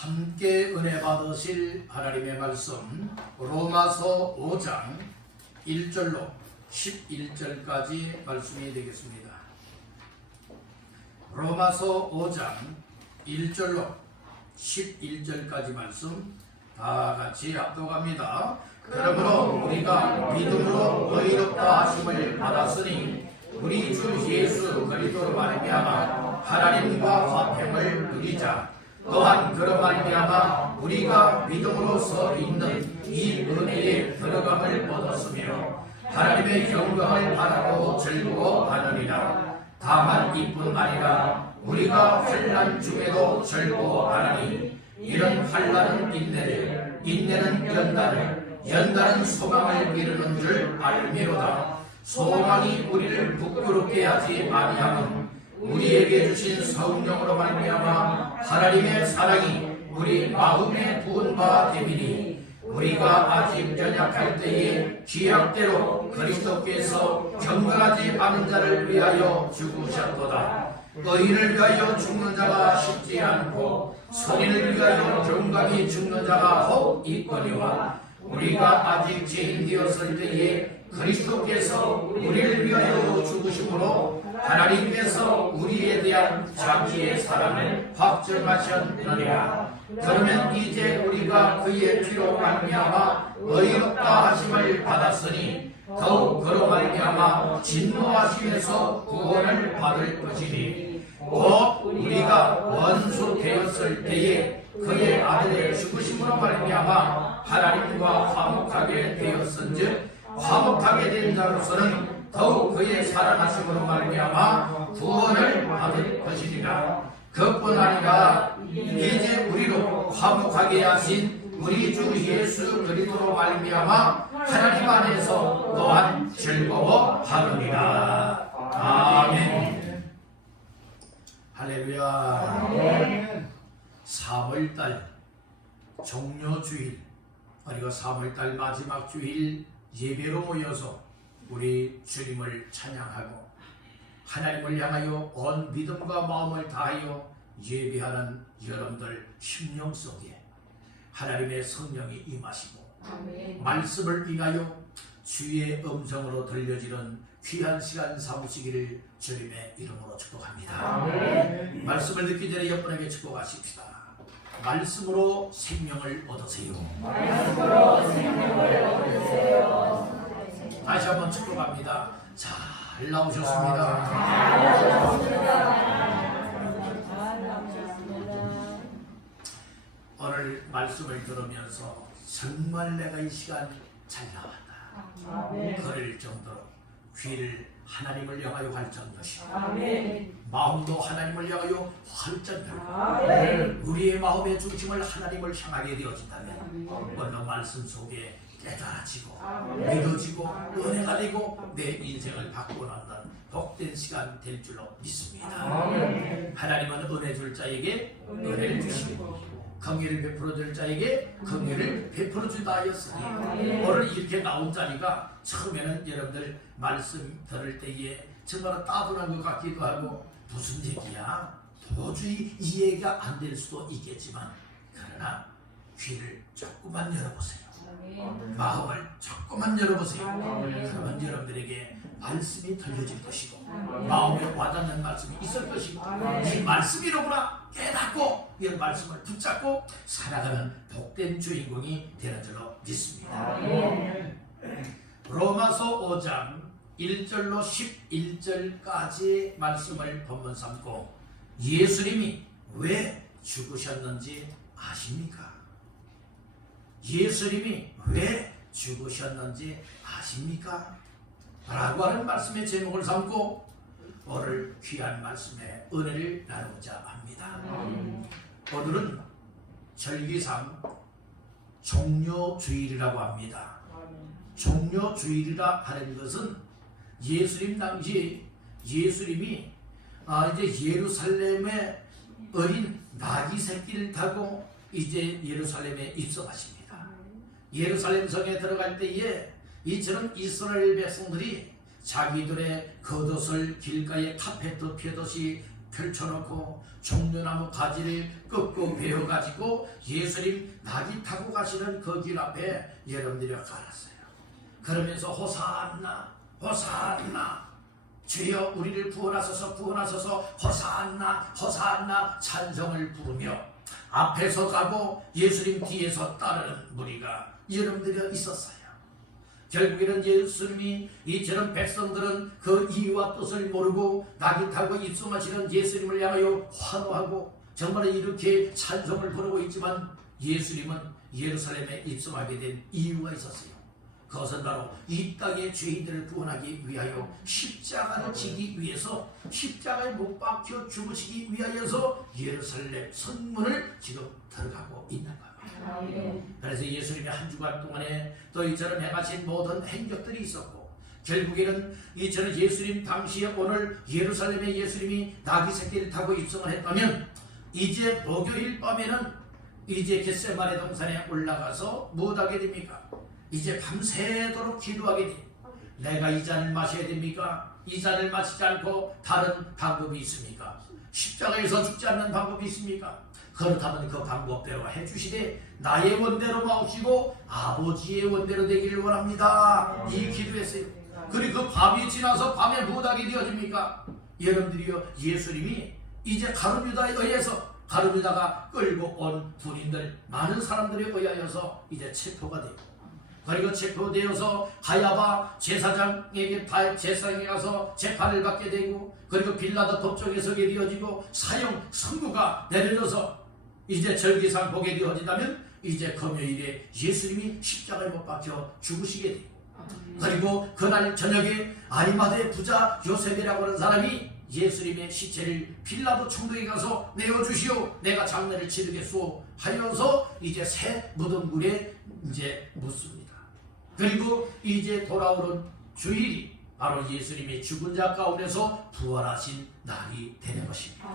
함께 은혜 받으실 하나님의 말씀 로마서 5장 1절로 11절까지 말씀이 되겠습니다. 로마서 5장 1절로 11절까지 말씀 다 같이 합독합니다. 그러므로 우리가 믿음으로 의롭다 하심을 받았으니 우리 주 예수 그리스도로 말미암아 하나님과 화평을 누리자. 또한 그로 말미암아 우리가 믿음으로써 있는 이 은혜에 들어감을 얻었으며 하나님의 영광을 바라고 즐거워하느니라. 다만 이뿐 아니라 우리가 환난 중에도 즐거워하나니 이런 환난은 인내를, 인내는 연단을, 연단은 소망을 이루는 줄 알미로다. 소망이 우리를 부끄럽게 하지 아니함은 우리에게 주신 성령으로 말미암아 하나님의 사랑이 우리 마음에 부은 바 됨이니 우리가 아직 연약할 때에 기약대로 그리스도께서 경건하지 않은 자를 위하여 죽으셨도다. 의인을 위하여 죽는 자가 쉽지 않고 선인을 위하여 경건히 죽는 자가 혹 있거니와 우리가 아직 죄인 되었을 때에 그리스도께서 우리를 위하여 죽으심으로 하나님께서 우리에 대한 자기의 사랑을 확증하셨느니라. 그러면 이제 우리가 그의 피로 말미암아 의롭다 하심을 받았으니 더욱 그로 말미암아 진노하심에서 구원을 받을 것이니 곧 우리가 원수 되었을 때에 그의 아들의 죽으심으로 말미암아 하나님과 화목하게 되었은즉 화목하게 된 자로서는 더욱 그의 사랑하심으로 말미암아 구원을 받을 것이니라. 그뿐 아니라 이제 우리로 화목하게 하신 우리 주 예수 그리스도로 말미암아 하나님 안에서 또한 즐거워하느니라. 아멘. 할렐루야. 3월달 종료주일, 그리고 3월달 마지막 주일 예배로 모여서 우리 주님을 찬양하고 하나님을 향하여 온 믿음과 마음을 다하여 예배하는 여러분들 심령 속에 하나님의 성령이 임하시고 말씀을 인하여 주의 음성으로 들려지는 귀한 시간 삼으시기를 주님의 이름으로 축복합니다. 말씀을 듣기 전에 여러분에게 축복하십시다. 말씀으로 생명을 얻으세요. 말씀으로 생명을 얻으세요. 다시 한번 축복합니다. 잘 나오셨습니다. 잘 나오셨습니다. 오늘 말씀을 들으면서 정말 내가 이 시간 잘 나왔다. 그럴 정도로 귀를 하나님을 향하여 활짝 여시고 마음도 하나님을 향하여 활짝 열고 우리의 마음의 중심을 하나님을 향하게 되어진다면 오늘 말씀 속에 깨달아지고 믿어지고 은혜가 되고 내 인생을 바꿔난다는 복된 시간 될 줄로 믿습니다. 하나님은 은혜 줄 자에게 은혜를 주시고 긍휼을 베풀어 줄 자에게 긍휼을 베풀어 주다 하였으니 오늘 이렇게 나온 자리가 처음에는 여러분들 말씀 들을 때에 정말 따분한 것 같기도 하고 무슨 얘기야? 도저히 이해가 안 될 수도 있겠지만 그러나 귀를 조금만 열어보세요. 마음을 조금만 열어보세요. 그러면 여러분들에게 말씀이 들려질 것이고 마음에 와닿는 말씀이 있을 것이고 이 말씀이로구나 깨닫고 이 말씀을 붙잡고 살아가는 복된 주인공이 되는 줄로 믿습니다. 로마서 5장 1절로 11절까지 말씀을 본문 삼고 예수님이 왜 죽으셨는지 아십니까? 예수님이 왜 죽으셨는지 아십니까? 라고 하는 말씀의 제목을 삼고 오늘 귀한 말씀의 은혜를 나누고자 합니다. 오늘은 절기상 종료주일이라고 합니다. 종료주일이라 하는 것은 예수님 당시 예수님이 이제 예루살렘의 어린 나귀 새끼를 타고 이제 예루살렘에 입성하십니다. 예루살렘 성에 들어갈 때에 이처럼 이스라엘 백성들이 자기들의 겉옷을 길가에 카펫도 펴듯이 펼쳐놓고 종려나무 가지를 꺾고 베어가지고 예수님 낙이 타고 가시는 그 길 앞에 여러분들이 갈았어요. 그러면서 호산나 호산나 주여 우리를 구원하소서 구원하소서 호산나 호산나 찬성을 부르며 앞에서 가고 예수님 뒤에서 따르는 무리가 여러분들이 있었어요. 결국에는 예수님이 이처럼 백성들은 그 이유와 뜻을 모르고 낙이 타고 입성하시는 예수님을 향하여 환호하고 정말 이렇게 찬송을 부르고 있지만 예수님은 예루살렘에 입성하게 된 이유가 있었어요. 그것은 바로 이 땅의 죄인들을 구원하기 위하여 십자가를 지기 위해서 십자가에 못 박혀 죽으시기 위하여서 예루살렘 성문을 지금 들어가고 있는 겁니다. 그래서 예수님이 한 주간 동안에 또 이처럼 행하신 모든 행적들이 있었고 결국에는 이처럼 예수님 당시에 오늘 예루살렘에 예수님이 나귀 새끼를 타고 입성을 했다면 이제 목요일 밤에는 이제 겟세마네 동산에 올라가서 무엇하게 됩니까? 이제 밤새도록 기도하게 됩니다. 내가 이 잔을 마셔야 됩니까? 이 잔을 마시지 않고 다른 방법이 있습니까? 십자가에서 죽지 않는 방법이 있습니까? 그렇다면 그 방법대로 해주시되 나의 원대로 마옵시고 아버지의 원대로 되기를 원합니다. 이 기도했어요. 그리고 그 밤이 지나서 밤에 무엇하게 되어집니까? 여러분들이요 예수님이 이제 가룟유다에 의해서 가룟유다가 끌고 온 군인들 많은 사람들에 의하여서 이제 체포가 되고 그리고 체포되어서 가야바 제사장에게 제사장에 가서 재판을 받게 되고 그리고 빌라도 법정에 서게 되어지고 사형 선고가 내려져서 이제 절기상 보게 되어진다면 이제 금요일에 예수님이 십자가에 못 박혀 죽으시게 되고 그리고 그날 저녁에 아리마대 부자 요셉이라고 하는 사람이 예수님의 시체를 빌라도 총독에 가서 내어주시오 내가 장례를 치르겠소 하여서 이제 새 무덤굴에 이제 묻습니다. 그리고 이제 돌아오는 주일이 바로 예수님이 죽은 자 가운데서 부활하신 날이 되는 것입니다.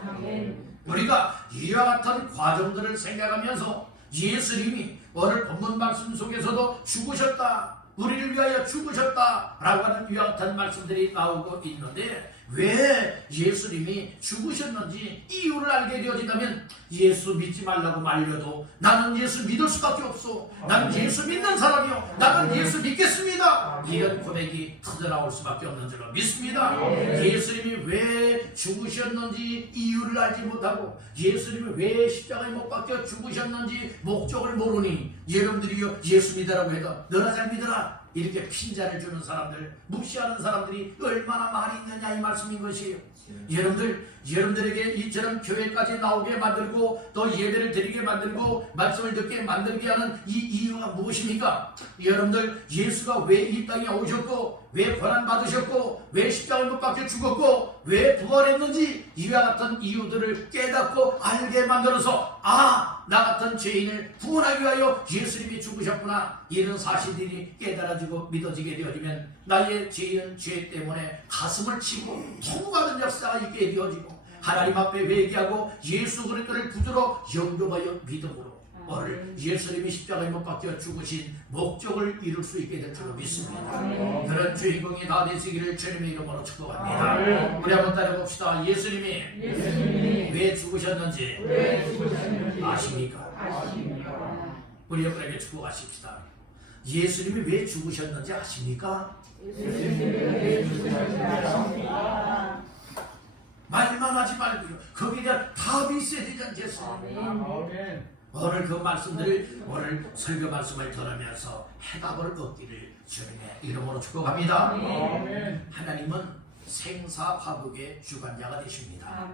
우리가 이와 같은 과정들을 생각하면서 예수님이 오늘 본문 말씀 속에서도 죽으셨다 우리를 위하여 죽으셨다 라고 하는 이와 같은 말씀들이 나오고 있는데 왜 예수님이 죽으셨는지 이유를 알게 되어진다면 예수 믿지 말라고 말려도 나는 예수 믿을 수밖에 없어 나는 예수 믿는 사람이요 나는 예수 믿겠습니다 이런 고백이 터져나올 수밖에 없는 줄로 믿습니다. 예수님이 왜 죽으셨는지 이유를 알지 못하고 예수님이 왜 십자가에 못 박혀 죽으셨는지 목적을 모르니 여러분들이요 예수 믿으라고 해도 너나 잘 믿어라 이렇게 핀잔을 주는 사람들 무시하는 사람들이 얼마나 많이 있느냐 이 말씀인 것이에요. 여러분들에게 이처럼 교회까지 나오게 만들고 또 예배를 드리게 만들고 말씀을 듣게 만들게 하는 이 이유가 무엇입니까? 여러분들 예수가 왜 이 땅에 오셨고 왜 고난받으셨고 왜 십자가에 못 박혀 죽었고 왜 부활했는지 이와 같은 이유들을 깨닫고 알게 만들어서 나 같은 죄인을 구원하기 위하여 예수님이 죽으셨구나 이런 사실들이 깨달아지고 믿어지게 되어지면 나의 죄인은 죄 때문에 가슴을 치고 통곡하는 역사가 있게 되어지고 하나님 앞에 회개하고 예수 그리스도를 구주로 영접하여 믿음으로 오늘 예수님이 십자가에 못 박혀 죽으신 목적을 이룰 수 있게 될 줄로 믿습니다. 그런 주인공이 다 되시기를 주님의 이름으로 축복합니다. 우리 한번 따라봅시다. 예수님이 왜 죽으셨는지 아십니까? 우리 여러분에게 축복하십시다. 예수님이 왜 죽으셨는지 아십니까? 말만 하지 말고요. 거기에 대한 답이 있어야 되지 않겠어요? 오늘 그 말씀들을 오늘 설교 말씀을 들으면서 해답을 얻기를 주님의 이름으로 축복합니다. 하나님은 생사화복의 주관자가 되십니다.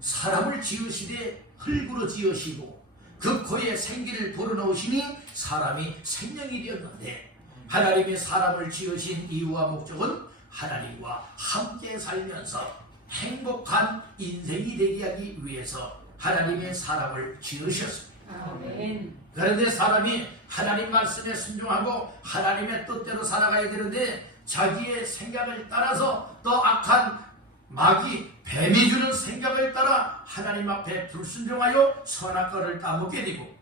사람을 지으시되 흙으로 지으시고 그 코에 생기를 불어넣으시니 사람이 생명이 되었는데 하나님이 사람을 지으신 이유와 목적은 하나님과 함께 살면서 행복한 인생이 되게 하기 위해서 하나님의 사람을 지으셨습니다. 그런데 사람이 하나님 말씀에 순종하고 하나님의 뜻대로 살아가야 되는데 자기의 생각을 따라서 또 악한 마귀 뱀이 주는 생각을 따라 하나님 앞에 불순종하여 선악과를 따먹게 되고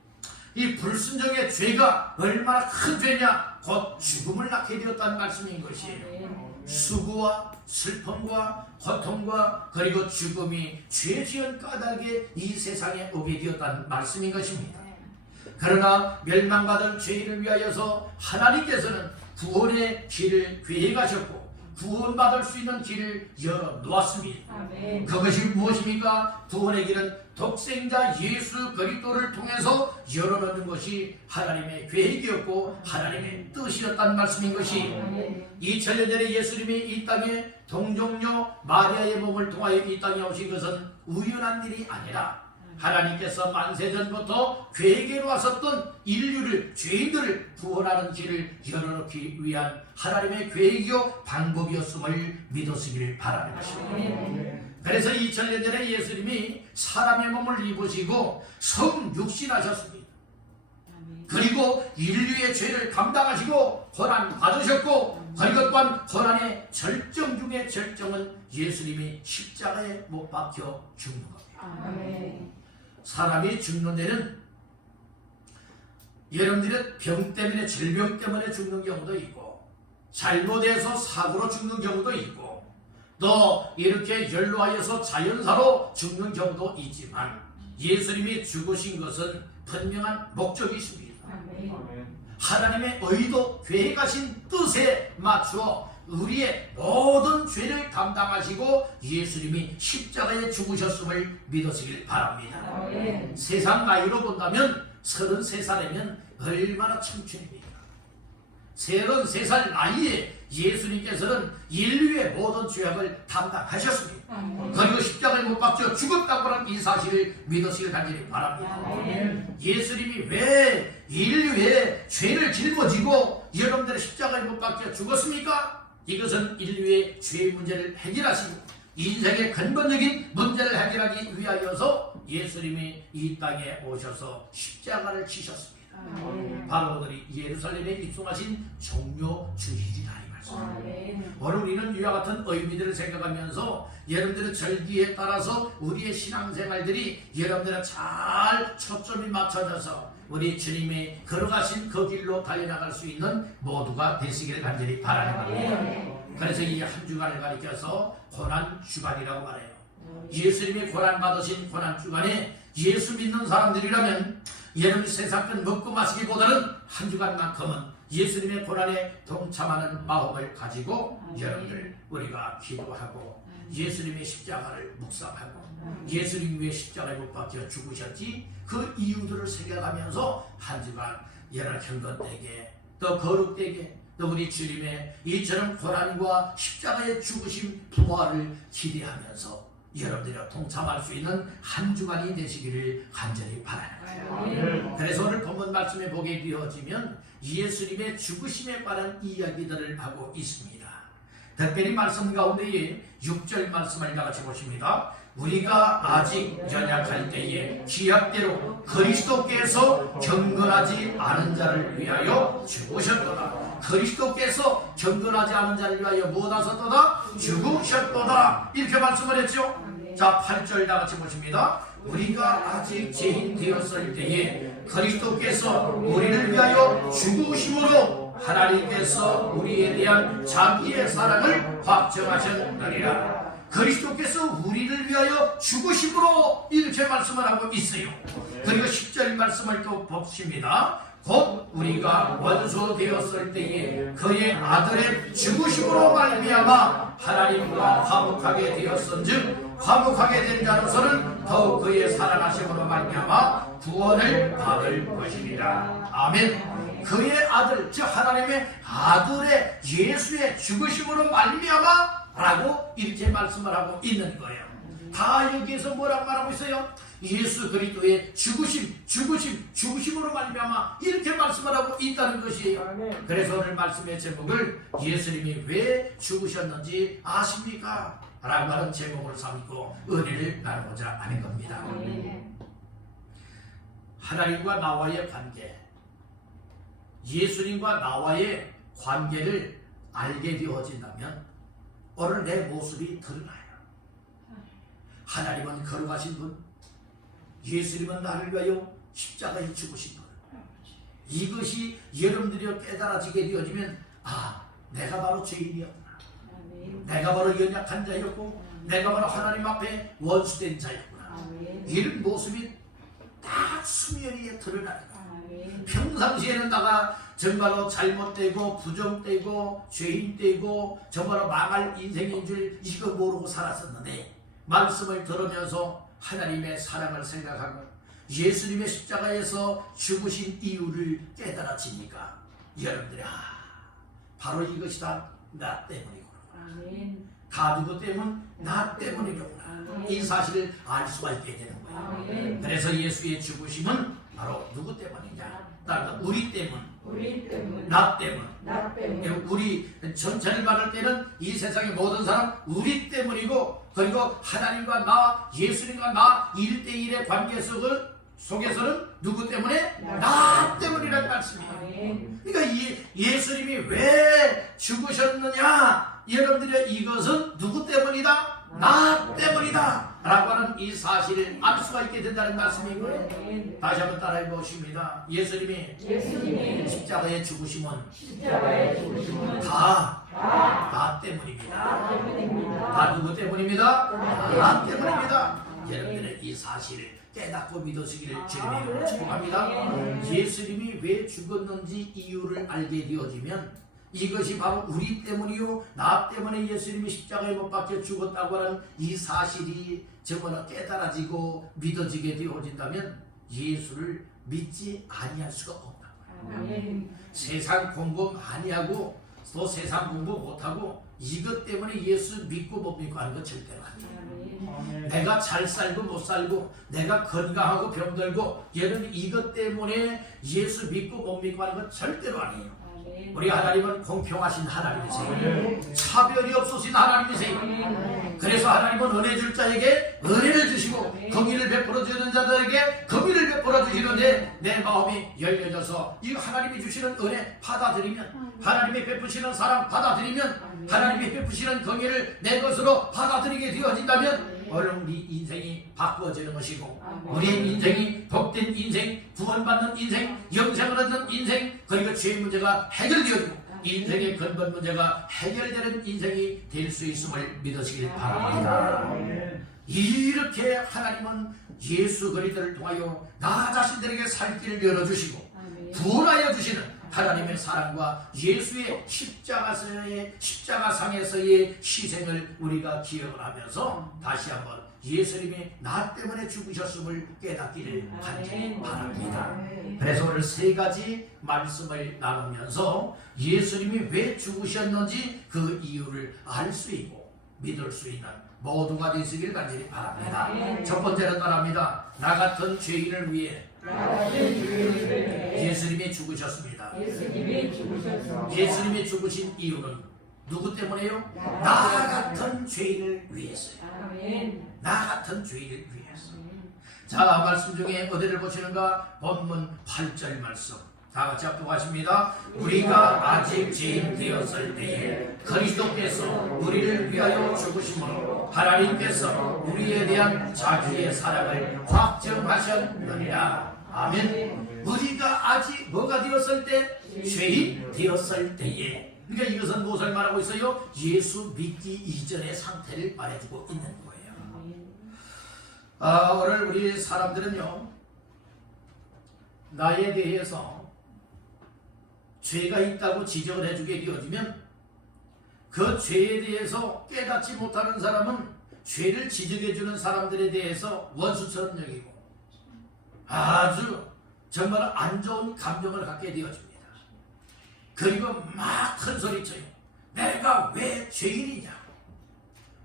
이 불순종의 죄가 얼마나 큰 죄냐 곧 죽음을 낳게 되었다는 말씀인 것이에요. 수고와 슬픔과 고통과 그리고 죽음이 죄 지은 까닭에 이 세상에 오게 되었다는 말씀인 것입니다. 그러나 멸망받을 죄인을 위하여서 하나님께서는 구원의 길을 계획하셨고 구원받을 수 있는 길을 열어놓았습니다. 그것이 무엇입니까? 구원의 길은 독생자 예수 그리스도를 통해서 열어놓는 것이 하나님의 계획이었고 하나님의 뜻이었다는 말씀인 것이 2000년 전에 예수님이 이 땅에 동정녀 마리아의 몸을 통하여 이 땅에 오신 것은 우연한 일이 아니라 하나님께서 만세전부터 계획해 놓았었던 인류를 죄인들을 구원하는 길을 열어놓기 위한 하나님의 계획이요 방법이었음을 믿으시길 바라는 것입니다. 그래서 2000년 전에 예수님이 사람의 몸을 입으시고 성육신하셨습니다. 그리고 인류의 죄를 감당하시고 고난 받으셨고 그리고 또한 고난의 절정 중에 절정은 예수님이 십자가에 못 박혀 죽는 겁니다. 사람이 죽는 데는 여러분들의 병 때문에 질병 때문에 죽는 경우도 있고 잘못해서 사고로 죽는 경우도 있고 또 이렇게 연로하여서 자연사로 죽는 경우도 있지만 예수님이 죽으신 것은 분명한 목적이 있습니다. 하나님의 의도 계획하신 뜻에 맞추어 우리의 모든 죄를 감당하시고 예수님이 십자가에 죽으셨음을 믿으시길 바랍니다. 세상 나이로 본다면 33살이면 얼마나 청춘입니까? 33살 나이에 예수님께서는 인류의 모든 죄악을 담당하셨습니다. 그리고 십자가에 못 박혀 죽었다고 하는 이 사실을 믿으시길 간절히 바랍니다. 예수님이 왜 인류의 죄를 짊어지고 여러분들의 십자가에 못 박혀 죽었습니까? 이것은 인류의 죄 문제를 해결하시고 인생의 근본적인 문제를 해결하기 위하여서 예수님이 이 땅에 오셔서 십자가를 지셨습니다. 바로 오늘이 예루살렘에 입성하신 종료주일이다 이 말씀. 오늘 우리는 이와 같은 의미들을 생각하면서 여러분들의 절기에 따라서 우리의 신앙생활들이 여러분들은 잘 초점이 맞춰져서 우리 주님이 걸어가신 그 길로 달려나갈 수 있는 모두가 되시기를 간절히 바라는 겁니다. 그래서 이 한 주간을 가리켜서 고난주간이라고 말해요. 예수님이 고난받으신 고난주간에 예수 믿는 사람들이라면 여러분 세상권 먹고 마시기보다는 한 주간만큼은 예수님의 고난에 동참하는 마음을 가지고 여러분들 우리가 기도하고 예수님의 십자가를 묵상하고 예수님 왜 십자가에 못 박혀 죽으셨지? 그 이유들을 생각하면서 한 주간 여러 경건되게 또 거룩되게 또 우리 주님의 이처럼 고난과 십자가의 죽으심 부활을 기대하면서 여러분들이 동참할 수 있는 한 주간이 되시기를 간절히 바랍니다. 그래서 오늘 본문 말씀에 보게 되어지면 예수님의 죽으심에 관한 이야기들을 하고 있습니다. 특별히 말씀 가운데에 6절 말씀을 다 같이 보십니다. 우리가 아직 연약할 때에 기약대로 그리스도께서 경건하지 않은 자를 위하여 죽으셨도다. 그리스도께서 경건하지 않은 자를 위하여 무엇 하셨도다? 죽으셨도다. 이렇게 말씀을 했죠. 자, 8절 다 같이 보십니다. 우리가 아직 죄인 되었을 때에 그리스도께서 우리를 위하여 죽으심으로 하나님께서 우리에 대한 자기의 사랑을 확정하셨느니라. 그리스도께서 우리를 위하여 죽으심으로 이렇게 말씀을 하고 있어요. 그리고 10절 말씀을 또 보십니다. 곧 우리가 원수 되었을 때에 그의 아들의 죽으심으로 말미암아 하나님과 화목하게 되었은즉 화목하게 된 자로서는 더욱 그의 살아나심으로 말미암아 구원을 받을 것이니라. 아멘. 그의 아들, 즉 하나님의 아들의 예수의 죽으심으로 말미암아 라고 이렇게 말씀을 하고 있는 거예요. 다 여기에서 뭐라고 말하고 있어요? 예수 그리스도의 죽으심으로 말미암아 이렇게 말씀을 하고 있다는 것이에요. 그래서 오늘 말씀의 제목을 예수님이 왜 죽으셨는지 아십니까? 라고 하는 제목을 삼고 은혜를 나누고자 하는 겁니다. 하나님과 나와의 관계, 예수님과 나와의 관계를 알게 되어진다면 오늘 내 모습이 드러나요. 하나님은 걸어가신 분, 예수님은 나를 위하여 십자가에 죽으신 분. 이것이 여러분들이 깨달아지게 되어지면 아, 내가 바로 죄인이었구나. 내가 바로 연약한 자였고 내가 바로 하나님 앞에 원수된 자였구나. 이런 모습이 딱 수면 위에 드러나는 거야. 평상시에는 나가 정말로 잘못되고 부정되고 죄인되고 정말로 망할 인생인 줄 이거 모르고 살았었는데 말씀을 들으면서 하나님의 사랑을 생각하고 예수님의 십자가에서 죽으신 이유를 깨달아집니까? 여러분들이 바로 이것이다. 나 때문이구나. 다 누구 때문? 나 때문이구나. 이 사실을 알 수가 있게 되는 거예요. 그래서 예수의 죽으심은 바로 누구 때문이냐? 우리 때문, 나 때문. 우리 전체를 말할 때는 이 세상의 모든 사람 우리 때문이고, 그리고 하나님과 나, 예수님과 나 1대1의 관계 속에서는 누구 때문에? 나 때문이라는 말씀이에요. 그러니까 예수님이 왜 죽으셨느냐? 여러분들의 이것은 누구 때문이다? 나 때문이다 라고 하는 이 사실을 알 수가 있게 된다는 말씀이고요. 다시 한번 따라해 보십니다. 예수님이 십자가에 죽으심은 다 나 때문입니다. 다 누구 때문입니다? 나 때문입니다. 여러분들의 이 사실을 깨닫고 믿으시기를 주님의 이름으로 축복합니다. 예수님이 왜 죽었는지 이유를 알게 되어지면 이것이 바로 우리 때문이요 나 때문에 예수님이 십자가에 못 박혀 죽었다고 하는 이 사실이 정말 깨달아지고 믿어지게 되어진다면 예수를 믿지 아니할 수가 없다. 세상 공부 많이 하고 또 세상 공부 못하고 이것 때문에 예수 믿고 못 믿고 하는 건 절대로 아니에요. 내가 잘 살고 못 살고 내가 건강하고 병들고 여러분 이것 때문에 예수 믿고 못 믿고 하는 건 절대로 아니에요. 우리 하나님은 공평하신 하나님이세요. 차별이 없으신 하나님이세요. 그래서 하나님은 은혜 줄 자에게 은혜를 주시고 공의를 베풀어 주는 자들에게 공의를 베풀어 주시는데 내 마음이 열려져서 이 하나님이 주시는 은혜 받아들이면, 하나님이 베푸시는 사랑 받아들이면, 하나님이 베푸시는 공의를 내 것으로 받아들이게 되어진다면 얼른 우리 인생이 바꾸어지는 것이고 우리의 인생이 복된 인생, 구원받는 인생, 영생을 얻는 인생, 그리고 죄의 문제가 해결되어지고 인생의 근본 문제가 해결되는 인생이 될 수 있음을 믿으시길 바랍니다. 이렇게 하나님은 예수 그리스도를 통하여 나 자신들에게 살 길을 열어주시고 구원하여 주시는 하나님의 사랑과 예수의 십자가상에서의 희생을 우리가 기억을 하면서 다시 한번 예수님이 나 때문에 죽으셨음을 깨닫기를 간절히 바랍니다. 그래서 오늘 세 가지 말씀을 나누면서 예수님이 왜 죽으셨는지 그 이유를 알 수 있고 믿을 수 있는 모두가 되시길 간절히 바랍니다. 첫 번째로 따라합니다. 나 같은 죄인을 위해 예수님이 죽으셨습니다. 예수님이 죽으신 이유는 누구 때문에요? 나 같은 죄인을 위해서요. 나 같은 죄인을 위해서. 자, 말씀 중에 어디를 보시는가? 본문 8절 말씀 다 같이 합독하십니다. 우리가 아직 죄인 되었을 때에 그리스도께서 우리를 위하여 죽으심으로 하나님께서 우리에 대한 자기의 사랑을 확증하셨느니라. 아멘. 우리가 아직 뭐가 되었을 때? 죄인 되었을 때에. 그러니까 이것은 무엇을 말하고 있어요? 예수 믿기 이전의 상태를 말해주고 있는 거예요. 오늘 우리 사람들은요, 나에 대해서 죄가 있다고 지적을 해주게 되어지면 그 죄에 대해서 깨닫지 못하는 사람은 죄를 지적해주는 사람들에 대해서 원수처럼 여기고 아주 정말 안 좋은 감정을 갖게 되어집니다. 그리고 막 큰 소리쳐요. 내가 왜 죄인이냐?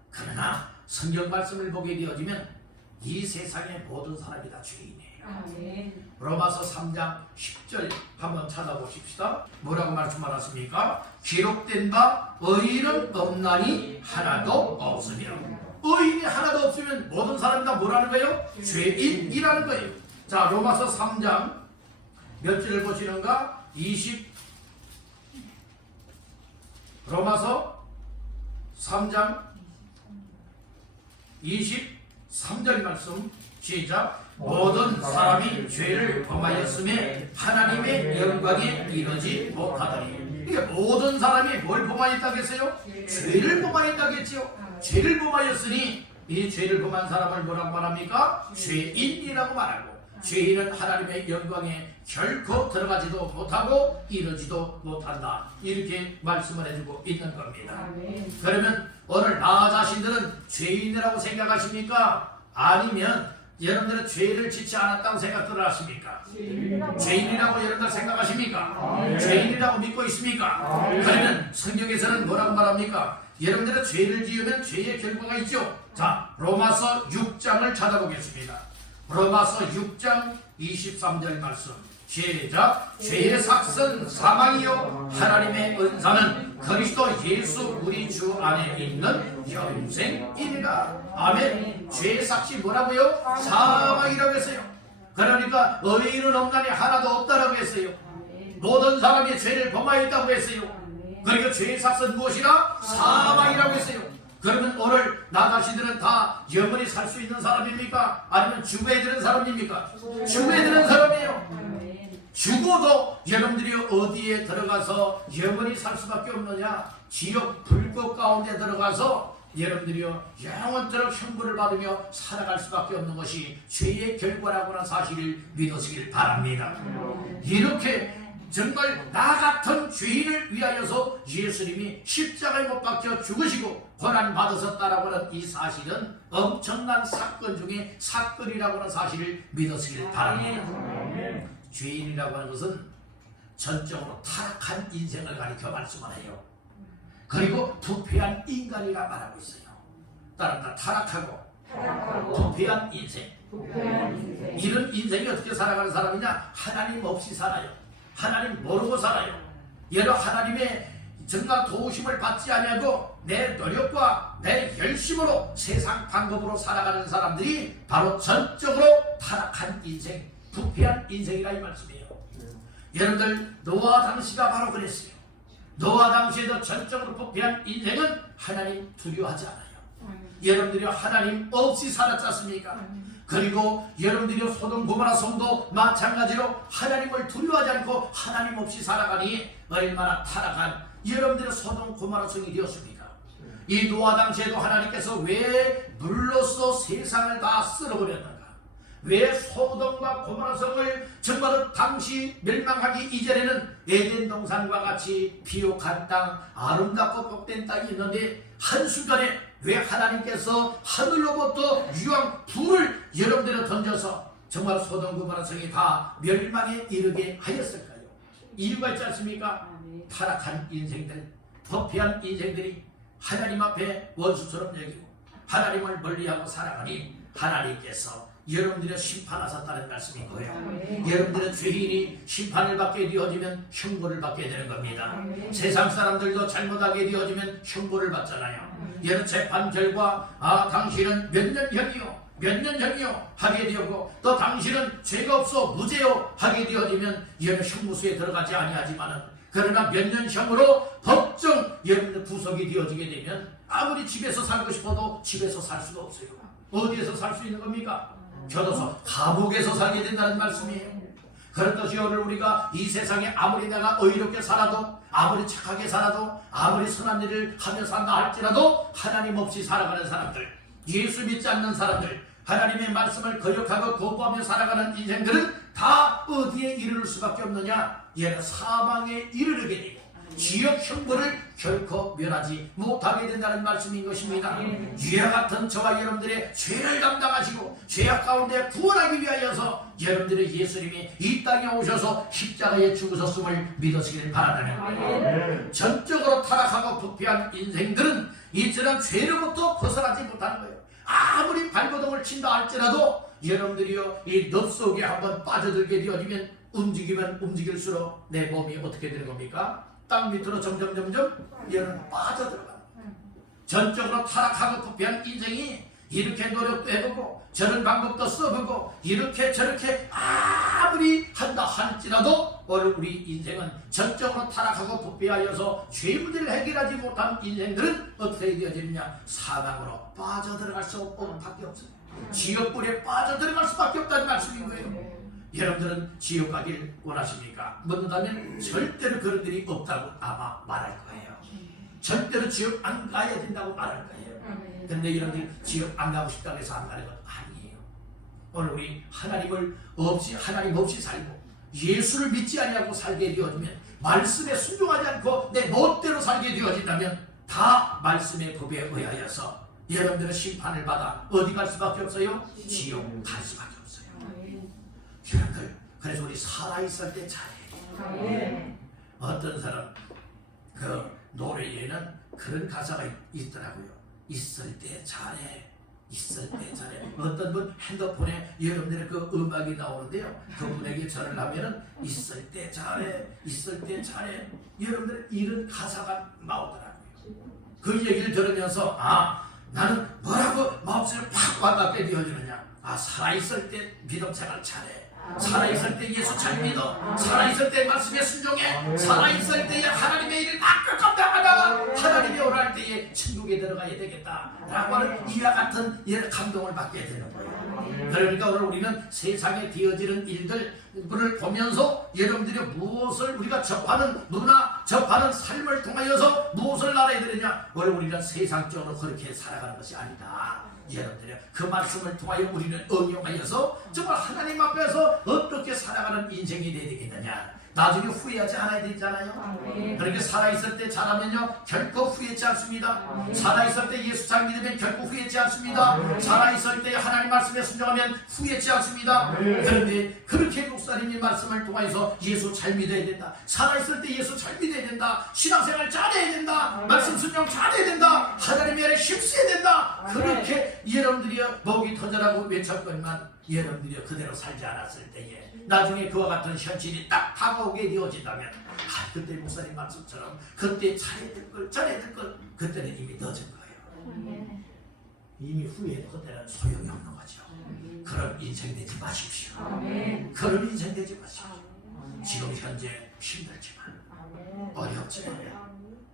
그러나 성경 말씀을 보게 되어지면 이 세상의 모든 사람이 다 죄인이에요. 로마서 3장 10절 한번 찾아보십시다. 뭐라고 말씀하셨습니까? 기록된 바 의인은 없나니 하나도 없으며. 의인이 하나도 없으면 모든 사람이 다 뭐라는 거예요? 죄인이라는 거예요. 자, 로마서 3장 몇 절을 보시는가? 로마서 3장 23절 말씀 시작. 모든 사람이 죄를 범하였음에 하나님의 영광에 이르지 못하더니 이게 모든 사람이 뭘 범하여 있다겠어요? 죄를 범하여 있다겠지요. 죄를 범하였으니 이 죄를 범한 사람을 뭐라고 말합니까? 죄인이라고 말하고, 죄인은 하나님의 영광에 결코 들어가지도 못하고 이르지도 못한다, 이렇게 말씀을 해주고 있는 겁니다. 그러면 오늘 나 자신들은 죄인이라고 생각하십니까? 아니면 여러분들은 죄를 짓지 않았다고 생각들 하십니까? 죄인이라고 여러분들 생각하십니까? 죄인이라고 믿고 있습니까? 그러면 성경에서는 뭐라고 말합니까? 여러분들은 죄를 지으면 죄의 결과가 있죠. 자, 로마서 6장을 찾아보겠습니다. 로마서 6장 23절 말씀. 시작. 죄의 삭은 사망이요 하나님의 은사는 그리스도 예수 우리 주 안에 있는 영생이니라. 아멘. 죄의 삭이 뭐라고요? 사망이라고 했어요. 그러니까 의인은 없나니 하나도 없다라고 했어요. 모든 사람이 죄를 범하여 있다고 했어요. 그러니까 죄의 삭은 무엇이라? 사망이라고 했어요. 그러면 오늘 나 자신들은 다 영원히 살 수 있는 사람입니까? 아니면 죽어야 되는 사람입니까? 죽어야 되는 사람이에요. 죽어도 여러분들이 어디에 들어가서 영원히 살 수밖에 없느냐? 지옥 불꽃 가운데 들어가서 여러분들이요 영원토록 형벌을 받으며 살아갈 수밖에 없는 것이 죄의 결과라고는 사실을 믿으시길 바랍니다. 이렇게 정말 나 같은 죄인을 위하여서 예수님이 십자가에 못 박혀 죽으시고 고난받으셨다라고 하는 이 사실은 엄청난 사건 중에 사건이라고 하는 사실을 믿으시길 바랍니다. 죄인이라고 하는 것은 전적으로 타락한 인생을 가리켜 말씀을 해요. 그리고 부패한 인간이라 말하고 있어요. 따라서 타락하고 부패한 인생. 이런 인생이 어떻게 살아가는 사람이냐? 하나님 없이 살아요. 하나님 모르고 살아요. 여러 하나님의 정말 도우심을 받지 아니하고 내 노력과 내 열심으로 세상 방법으로 살아가는 사람들이 바로 전적으로 타락한 인생, 부패한 인생이라 이 말씀이에요. 여러분들 노아 당시가 바로 그랬어요. 노아 당시에도 전적으로 부패한 인생은 하나님 두려워하지 않아요. 여러분들이 하나님 없이 살았지 않습니까? 그리고 여러분들이 소돔 고모라 성도 마찬가지로 하나님을 두려워하지 않고 하나님 없이 살아가니 얼마나 타락한 여러분들의 소돔 고모라 성이 되었습니까? 이 노아 당시에도 하나님께서 왜 물로써 세상을 다 쓸어버렸는가? 왜 소돔과 고모라 성을 정말로 당시 멸망하기 이전에는 에덴 동산과 같이 비옥한 땅, 아름답고 복된 땅이 있는데 한순간에 왜 하나님께서 하늘로부터 유황 불을 여러분들에 던져서 정말 소돔 고모라 성이 다 멸망에 이르게 하였을까요? 이유가 있지 않습니까? 타락한 인생들, 부패한 인생들이 하나님 앞에 원수처럼 여기고 하나님을 멀리하고 살아가니 하나님께서 여러분들의 심판하셨다는 말씀인 거예요. 여러분들의 죄인이 심판을 받게 되어지면 형벌을 받게 되는 겁니다. 세상 사람들도 잘못하게 되어지면 형벌을 받잖아요. 여러 재판 결과 당신은 몇 년형이요 몇 년형이요 하게 되었고 또 당신은 죄가 없어 무죄요 하게 되어지면 여러 형무소에 들어가지 아니하지만은 그러나 몇 년형으로 법정 여러분들 구속이 되어지게 되면 아무리 집에서 살고 싶어도 집에서 살 수가 없어요. 어디에서 살 수 있는 겁니까? 교도소, 감옥에서 살게 된다는 말씀이에요. 그렇듯이 오늘 우리가 이 세상에 아무리 내가 의롭게 살아도 아무리 착하게 살아도 아무리 선한 일을 하며 산다 할지라도 하나님 없이 살아가는 사람들, 예수 믿지 않는 사람들, 하나님의 말씀을 거역하고 거부하며 살아가는 인생들은 다 어디에 이르를 수밖에 없느냐? 얘는 사망에 이르게 되고 지역 형벌을 결코 면하지 못하게 된다는 말씀인 것입니다. 이와 같은 저와 여러분들의 죄를 담당하시고 죄악 가운데 구원하기 위하여서 여러분들의 예수님이 이 땅에 오셔서 십자가에 죽으셨음을 믿으시길 바라는 전적으로 타락하고 부패한 인생들은 이처럼 죄로부터 벗어나지 못하는 거예요. 아무리 발버둥을 친다 할지라도 여러분들이요 이 늪 속에 한번 빠져들게 되어지면 움직이면 움직일수록 내 몸이 어떻게 되는 겁니까? 땅 밑으로 점점 여러분 빠져들어가요. 전적으로 타락하고 부패한 인생이 이렇게 노력도 해보고 저런 방법도 써보고 이렇게 저렇게 아무리 한다 할지라도 오늘 우리 인생은 전적으로 타락하고 부패하여서 죄 문제를 해결하지 못한 인생들은 어떻게 되어지느냐? 사망으로 빠져들어갈 수밖에 없어요. 지옥불에 빠져들어갈 수밖에 없다는 말씀인 거예요. 여러분들은 지옥 가길 원하십니까? 묻는다면 절대로 그런 일이 없다고 아마 말할 거예요. 절대로 지옥 안 가야 된다고 말할 거예요. 그런데 여러분들이 지옥 안 가고 싶다고 해서 안 가는 건 아니에요. 오늘 우리 하나님 없이 살고 예수를 믿지 아니하고 살게 되어지면, 말씀에 순종하지 않고 내 멋대로 살게 되어진다면 다 말씀의 법에 의하여서 여러분들은 심판을 받아 어디 갈 수밖에 없어요? 지옥 갈 수밖에 없어요. 여러분들, 그래서 우리 살아있을 때 잘해. 어떤 사람 그 노래에는 그런 가사가 있더라고요. 있을 때 잘해, 있을 때 잘해. 어떤 분 핸드폰에 여러분들의 그 음악이 나오는데요, 그분에게 전화를 하면은 있을 때 잘해, 있을 때 잘해, 여러분들 이런 가사가 나오더라고요. 그 얘기를 들으면서 나는 뭐라고 마음속에 팍 와닿게 되어지느냐. 살아있을 때 믿음 생활 잘해, 살아있을 때 예수 잘 믿어, 살아있을 때 말씀에 순종해, 살아있을 때에 하나님의 일을 막 감당하다가 하나님이 오랄 때에 천국에 들어가야 되겠다라고 하는 이와 같은 감동을 받게 되는 거예요. 그러니까 오늘 우리는 세상에 되어지는 일들을 보면서 여러분들이 무엇을 우리가 접하는 문화, 접하는 삶을 통하여서 무엇을 알아야 되느냐. 오늘 우리는 세상적으로 그렇게 살아가는 것이 아니다. 여러분들이 그 말씀을 통하여 우리는 응용하여서 정말 하나님 앞에서 어떻게 살아가는 인생이 되어야 되겠느냐. 나중에 후회하지 않아야 되잖아요. 그렇게 살아있을 때 잘하면요 결코 후회치 않습니다. 살아있을 때 예수 잘 믿으면 결코 후회치 않습니다. 살아있을 때 하나님 말씀에 순종하면 후회치 않습니다. 그런데 그렇게 목사님의 말씀을 통해서 예수 잘 믿어야 된다, 살아있을 때 예수 잘 믿어야 된다, 신앙생활 잘해야 된다, 말씀 순종 잘해야 된다, 하나님의 일에 힘써야 된다, 그렇게 여러분들이 목이 터져라고 외쳤건만 여러분들이 그대로 살지 않았을 때에 나중에 그와 같은 현실이 딱 다가오게 되어진다면 그때 목사님 말씀처럼 그때 잘해야 될 걸 그때는 이미 늦은 거예요. 이미 후회도 그때는 소용이 없는 거죠. 그런 인생 되지 마십시오. 그런 인생 되지 마십시오. 지금 현재 힘들지만 어렵지만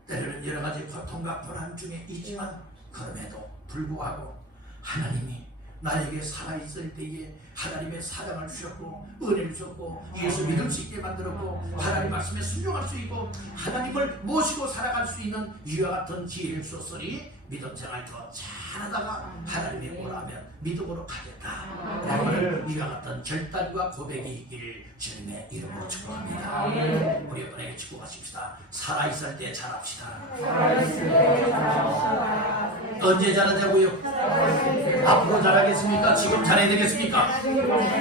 때로는 여러 가지 고통과 불안 중에 있지만 그럼에도 불구하고 하나님이 나에게 살아있을 때에 하나님의 사랑을 주셨고 은혜를 주셨고 예수 믿을 수 있게 만들었고 하나님 말씀에 순종할 수 있고 하나님을 모시고 살아갈 수 있는 이와 같은 지혜를 주었으니 믿음 생활 더 잘하다가 하나님의 오라면 믿음으로 가겠다 라고 하는 이와 같은 결단과 고백이 있기를 주님의 이름으로 축복합니다. 우리 여러분에게 축복하십시다. 살아있을 때 잘합시다. 언제 잘하자고요? 앞으로 잘하겠습니까? 지금 잘해야 되겠습니까?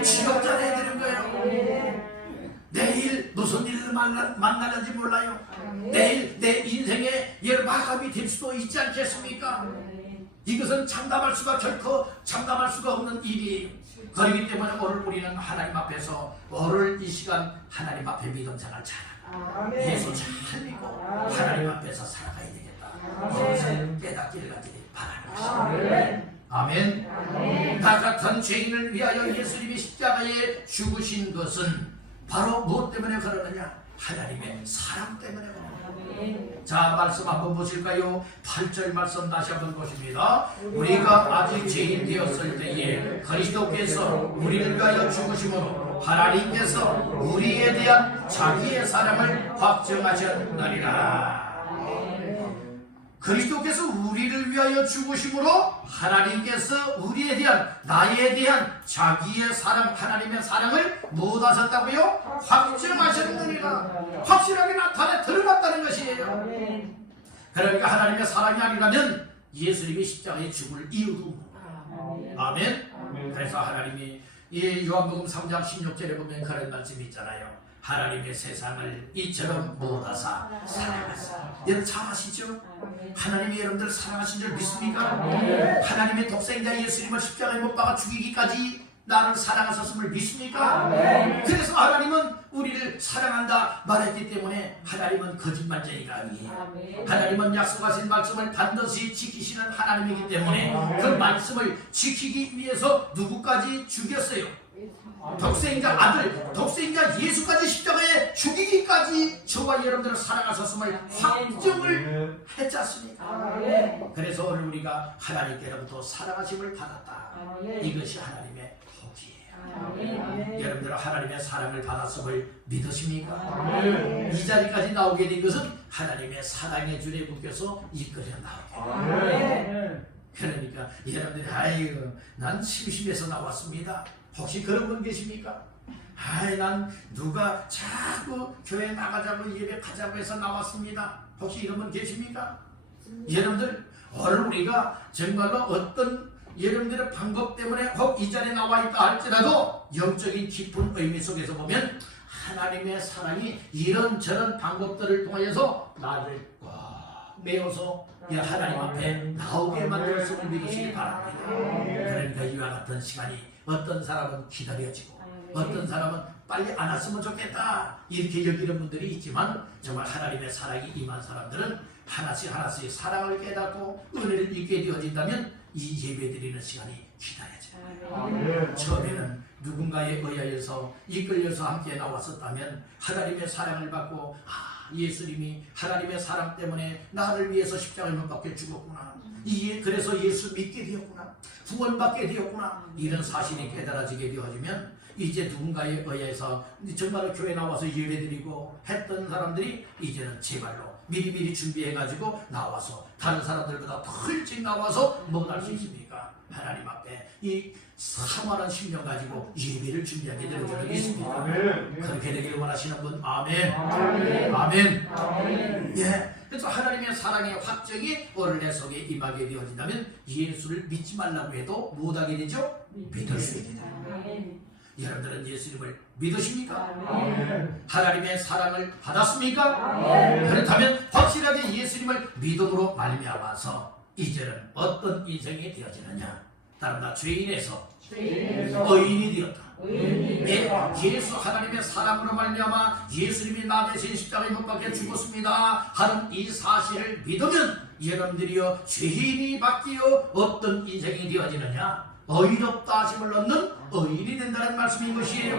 지금 잘해야 되는 거예요. 내일 무슨 일을 만나는지 몰라요. 내일 내 인생에 마감이 될 수도 있지 않겠습니까? 이것은 결코 장담할 수가 없는 일이에요. 그렇기 때문에 오늘 우리는 하나님 앞에서 오늘 이 시간 하나님 앞에 믿음 생활 잘하고 예수 잘 믿고 하나님 앞에서 살아가야 되겠다. 이것을 깨닫기를 가지기 바라는 것입니다. 아멘. 나 같은 죄인을 위하여 예수님이 십자가에 죽으신 것은 바로 무엇 때문에 그러느냐? 하나님의 사랑 때문에 그러느냐. 자, 말씀 한번 보실까요? 8절 말씀 다시 한번 보십니다. 우리가 아직 죄인 되었을 때에 그리스도께서 우리를 위하여 죽으심으로 하나님께서 우리에 대한 자기의 사랑을 확정하셨느니라. 그리스도께서 우리를 위하여 죽으심으로 하나님께서 우리에 대한 나에 대한 자기의 사랑, 하나님의 사랑을 못 하셨다고요? 확증하셨느니라. 확실하게 드러났다는 것이에요. 그러니까 하나님의 사랑이 아니라면 예수님이 십자가에 죽을 이유도 없는 거예요. 아멘. 그래서 하나님이 이 요한복음 3장 16절에 보면 그런 말씀이 있잖아요. 하나님의 세상을 이처럼 못하사 사랑하사. 여러분 잘 아시죠? 하나님이 여러분들 사랑하신 줄 믿습니까? 하나님의 독생자 예수님을 십자가에 못 박아 죽이기까지 나를 사랑하셨음을 믿습니까? 그래서 하나님은 우리를 사랑한다 말했기 때문에 하나님은 거짓말쟁이가 아니에요. 하나님은 약속하신 말씀을 반드시 지키시는 하나님이기 때문에 그 말씀을 지키기 위해서 누구까지 죽였어요? 독생자 아들, 독생자 예수까지 십자가에 죽이기까지 저와 여러분들을 사랑하셨음을 확증을 했지 않습니까? 그래서 오늘 우리가 하나님께로부터 사랑하심을 받았다. 이것이 하나님의 복이에요. 여러분들 하나님의 사랑을 받았음을 믿으십니까? 이 자리까지 나오게 된 것은 하나님의 사랑의 줄에 묶여서 이끌어 나오게. 그러니까 여러분들이 아이고 난 심심해서 나왔습니다. 혹시 그런 분 계십니까? 아이 난 누가 자꾸 교회 나가자고 예배 가자고 해서 나왔습니다. 혹시 이런 분 계십니까? 여러분들 오늘 우리가 정말로 어떤 여러분들의 방법 때문에 혹 이 자리에 나와 있다 할지라도 영적인 깊은 의미 속에서 보면 하나님의 사랑이 이런저런 방법들을 통하여서 나를 꽉 메어서 하나님 앞에 나오게 만들었음을 믿으시기 바랍니다. 그러니까 이와 같은 시간이 어떤 사람은 기다려지고 어떤 사람은 빨리 안 왔으면 좋겠다 이렇게 여기는 분들이 있지만 정말 하나님의 사랑이 임한 사람들은 하나씩 하나씩 사랑을 깨닫고 은혜를 입게 되어진다면 이 예배드리는 시간이 기다려져요. 처음에는 누군가에 의하여서 이끌려서 함께 나왔었다면 하나님의 사랑을 받고 예수님이 하나님의 사랑 때문에 나를 위해서 십자가에 못 박혀 죽었구나. 그래서 예수 믿게 되었구나. 구원받게 되었구나. 이런 사실이 깨달아지게 되어지면 이제 누군가에 의해서 정말로 교회 나와서 예배드리고 했던 사람들이 이제는 제발로 미리미리 준비해가지고 나와서 다른 사람들보다 더 일찍 나와서 뭐 할 수 있습니까? 하나님 앞에 이 사모하는 심령 가지고 예배를 준비하게 되는 줄을 믿습니다. 그렇게 되길 원하시는 분 아멘. 아멘. 예. 그래서 하나님의 사랑의 확정이 오늘 내 속에 임하게 되어진다면 예수를 믿지 말라고 해도 못하게 되죠? 믿을 수 있게 됩니다. 여러분들은 예수님을 믿으십니까? 하나님의 사랑을 받았습니까? 그렇다면 확실하게 예수님을 믿음으로 말미암아서 이제는 어떤 인생이 되어지느냐? 다른 다 죄인에서 의인이 되었다. 예수 하나님의 사랑으로 말미암아 예수님이 나 대신 십자가에 못 박혀 죽었습니다 하는 이 사실을 믿으면 여러분들이여 죄인이 바뀌어 어떤 인생이 되어지느냐? 의롭다 하심을 얻는 의인이 된다는 말씀인 것이에요.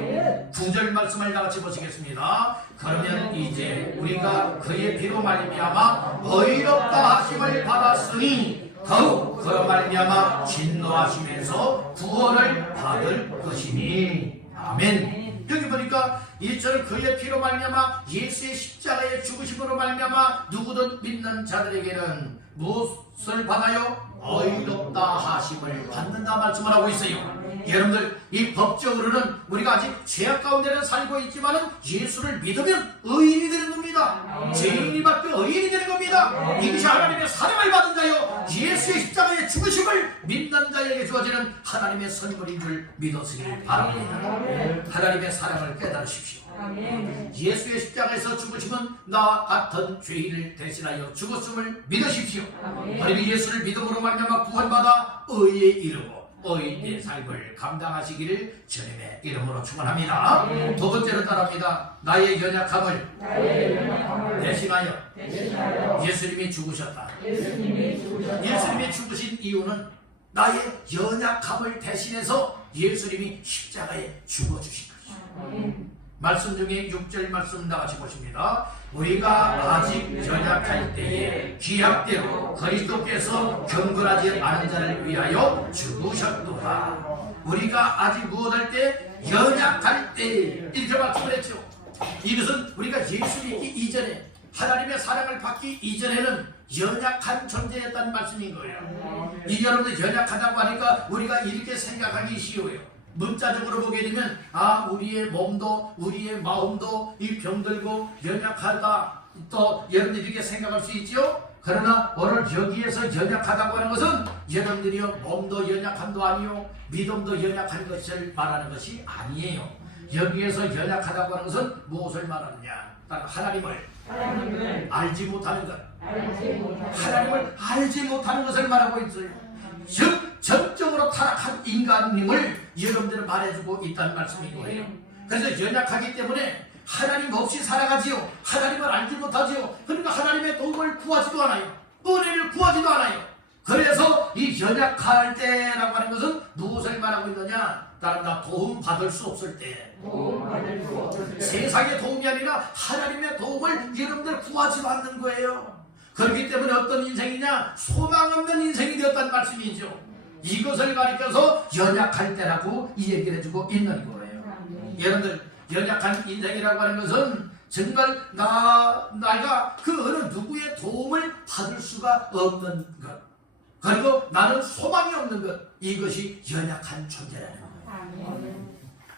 9절 말씀을 다같이 보시겠습니다. 그러면 이제 우리가 그의 피로 말미암아 의롭다 하심을 받았으니 더욱 그로 말미암아 진노하심에서 구원을 받을 것이니. 아멘. 여기 보니까 1절 그의 피로 말미암아 예수의 십자가의 죽으심으로 말미암아 누구든 믿는 자들에게는 무엇을 받아요? 의롭다 하심을 받는다 말씀을 하고 있어요. 여러분들 이 법적으로는 우리가 아직 죄악 가운데는 살고 있지만은 예수를 믿으면 의인이 되는 겁니다. 죄인이 바뀌어 의인이 되는 겁니다. 이것이 하나님의 사랑을 받은 자요 예수의 십자가의 죽으심을 믿는 자에게 주어지는 하나님의 선물인 줄 믿으시길 바랍니다. 하나님의 사랑을 깨달으십시오. 예수의 십자가에서 죽으심은 나와 같은 죄인을 대신하여 죽었음을 믿으십시오. 그리고 예수를 믿음으로 말미암아 구원받아 의에 이르고 의인의 삶을 감당하시기를 주님의 이름으로 축원합니다. 두 번째로 따라합니다. 나의 연약함을 대신하여 예수님이 죽으셨다. 예수님이 죽으신 이유는 나의 연약함을 대신해서 예수님이 십자가에 죽어주신 것이죠. 말씀 중에 6절 말씀 다같이 보십니다. 우리가 아직 연약할 때에 기약대로 그리스도께서 경건하지 않은 자를 위하여 죽으셨도다. 우리가 아직 무엇할 때? 연약할 때 이렇게 말씀을 했죠. 이것은 우리가 예수 믿기 이전에 하나님의 사랑을 받기 이전에는 연약한 존재였다는 말씀인 거예요. 이 여러분들 연약하다고 하니까 우리가 이렇게 생각하기 쉬워요. 문자적으로 보게 되면 우리의 몸도 우리의 마음도 이 병들고 연약하다 또 여러분들이 이렇게 생각할 수 있죠. 그러나 오늘 여기에서 연약하다고 하는 것은 여러분들이요 몸도 연약함도 아니요 믿음도 연약한 것을 말하는 것이 아니에요. 여기에서 연약하다고 하는 것은 무엇을 말하느냐? 하나님을 알지 못하는 것, 하나님을 알지 못하는 것을 말하고 있어요. 즉 전적으로 타락한 인간님을 여러분들은 말해주고 있다는 말씀인 거예요. 그래서 연약하기 때문에 하나님 없이 살아가지요. 하나님을 알지 못하지요. 그러니까 하나님의 도움을 구하지도 않아요. 은혜를 구하지도 않아요. 그래서 이 연약할 때라고 하는 것은 무엇을 말하고 있느냐? 다른 다 도움 받을 수 없을 때, 세상의 도움이 아니라 하나님의 도움을 여러분들 구하지도 않는 거예요. 그렇기 때문에 어떤 인생이냐? 소망 없는 인생이 되었다는 말씀이죠. 이것을 가리켜서 연약할 때라고 이 얘기를 해주고 있는 거예요. 여러분들, 연약한 인생이라고 하는 것은 정말 내가 그 어느 누구의 도움을 받을 수가 없는 것, 그리고 나는 소망이 없는 것, 이것이 연약한 존재라는 거예요.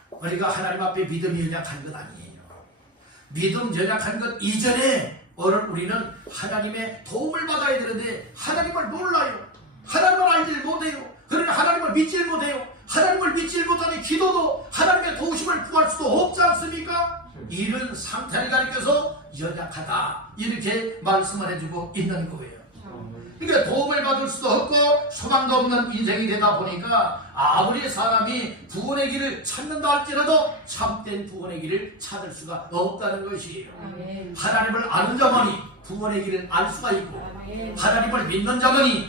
우리가 하나님 앞에 믿음이 연약한 것 아니에요. 믿음 연약한 것 이전에 오늘 우리는 하나님의 도움을 받아야 되는데 하나님을 몰라요. 하나님을 알지 못해요. 그러나 하나님을 믿지 못해요. 하나님을 믿지 못하니 기도도 하나님의 도우심을 구할 수도 없지 않습니까? 이런 상태를 가리켜서 연약하다, 이렇게 말씀을 해주고 있는 거예요. 그러니까 도움을 받을 수도 없고 소망도 없는 인생이 되다 보니까 아무리 사람이 구원의 길을 찾는다 할지라도 참된 구원의 길을 찾을 수가 없다는 것이에요. 하나님을 아는 자만이 구원의 길을 알 수가 있고, 하나님을 믿는 자만이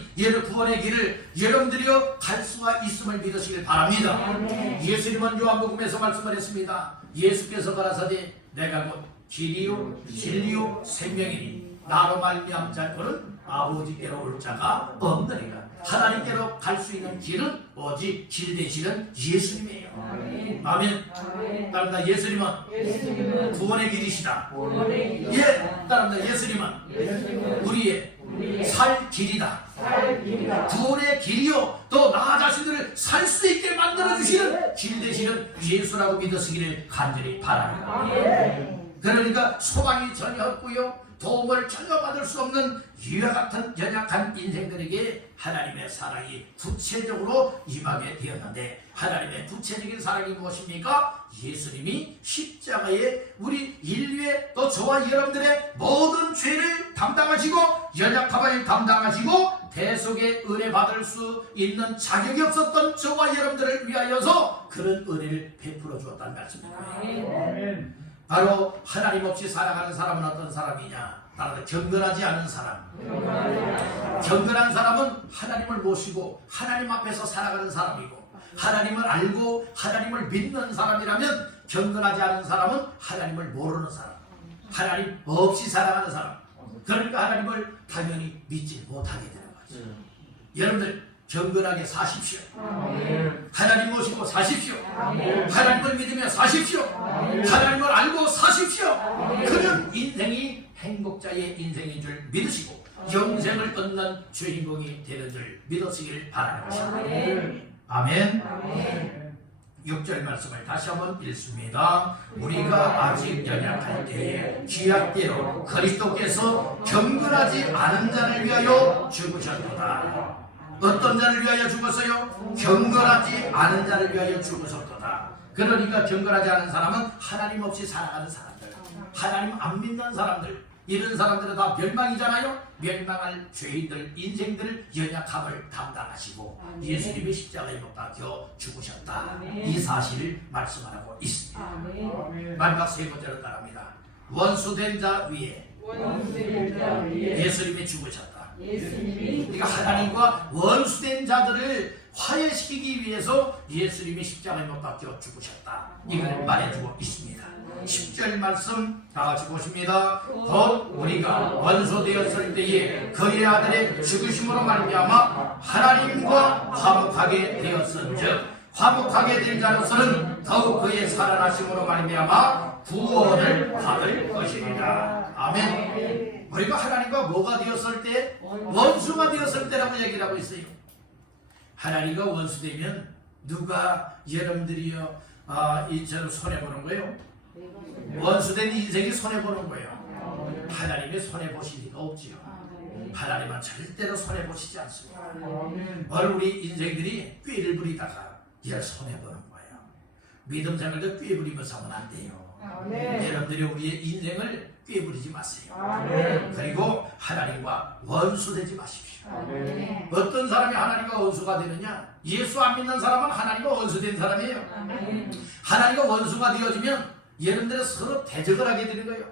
구원의 길을 여러분들이요 갈 수가 있음을 믿으시길 바랍니다. 예수님은 요한복음에서 말씀을 했습니다. 예수께서 가라사대 내가 곧 길이요 진리요 생명이니 나로 말미암지 않고는 아버지께로 올 자가 없느니라. 하나님께로 갈 수 있는 길은 오직 길 되시는 예수님이에요. 아멘. 따릅니다. 예수님은 구원의 길이시다. 예, 따릅니다. 예수님은 우리의 살 길이다. 구원의 길이요, 또 나 자신들을 살 수 있게 만들어주시는 길 되시는 예수라고 믿으시기를 간절히 바랍니다. 그러니까 소망이 전혀 없고요, 도움을 전혀 받을 수 없는 이와 같은 연약한 인생들에게 하나님의 사랑이 구체적으로 임하게 되었는데, 하나님의 구체적인 사랑이 무엇입니까? 예수님이 십자가에 우리 인류의, 또 저와 여러분들의 모든 죄를 담당하시고 연약함을 담당하시고 대속의 은혜 받을 수 있는 자격이 없었던 저와 여러분들을 위하여서 그런 은혜를 베풀어 주었다는 말씀입니다. 바로 하나님 없이 살아가는 사람은 어떤 사람이냐? 바로 경건하지 않은 사람. 경건한 사람은 하나님을 모시고 하나님 앞에서 살아가는 사람이고, 하나님을 알고 하나님을 믿는 사람이라면, 경건하지 않은 사람은 하나님을 모르는 사람, 하나님 없이 살아가는 사람. 그러니까 하나님을 당연히 믿지 못하게 되는 거죠. 여러분들 경건하게 사십시오. 하나님 모시고 사십시오. 하나님을 믿으며 사십시오. 하나님을 알고 사십시오. 그런 인생이 행복자의 인생인 줄 믿으시고 영생을 얻는 주인공이 되는 줄 믿으시길 바라는 것입니다. 아멘. 6절 말씀을 다시 한번 읽습니다. 우리가 아직 연약할 때에 기약대로 그리스도께서 경건하지 않은 자를 위하여 죽으셨도다. 어떤 자를 위하여 죽었어요? 경건하지 않은 자를 위하여 죽으셨도다. 그러니까 경건하지 않은 사람은 하나님 없이 살아가는 사람들, 하나님 안 믿는 사람들, 이런 사람들은 다 멸망이잖아요. 멸망할 죄인들, 인생들 연약함을 담당하시고 예수님이 십자가에 못 박혀 죽으셨다. 이 사실을 말씀하고 있습니다. 마지막 세 번째로 따릅니다. 원수된 자 위에 예수님이 죽으셨다. 그러니까 하나님과 원수된 자들을 화해시키기 위해서 예수님이 십자가에 못 박혀 죽으셨다. 이걸 말해주고 있습니다. 10절 말씀 다 같이 보십니다. 곧 우리가 원수되었을 때에 그의 아들의 죽으심으로 말미암아 하나님과 화목하게 되었은즉 화목하게 된 자로서는 더욱 그의 살아나심으로 말미암아 구원을 받을 것입니다. 아멘. 우리가 하나님과 뭐가 되었을 때? 원수가 되었을 때라고 얘기를 하고 있어요. 하나님과 원수되면 누가 여러분들이요 이처럼 손해보는 거예요? 원수된 인생이 손해보는 거예요. 하나님이 손해보실 리가 없지요. 하나님은 절대로 손해보시지 않습니다. 오늘 우리 인생들이 꾀를 부리다가 얘를 손해보는 거예요. 믿음 생활도 꾀 부리면서 하면 안 돼요. 여러분들이 우리의 인생을 꾀 부리지 마세요. 그리고 하나님과 원수되지 마십시오. 어떤 사람이 하나님과 원수가 되느냐? 예수 안 믿는 사람은 하나님과 원수된 사람이에요. 하나님과 원수가 되어지면 여러분들은 서로 대적을 하게 되는 거예요.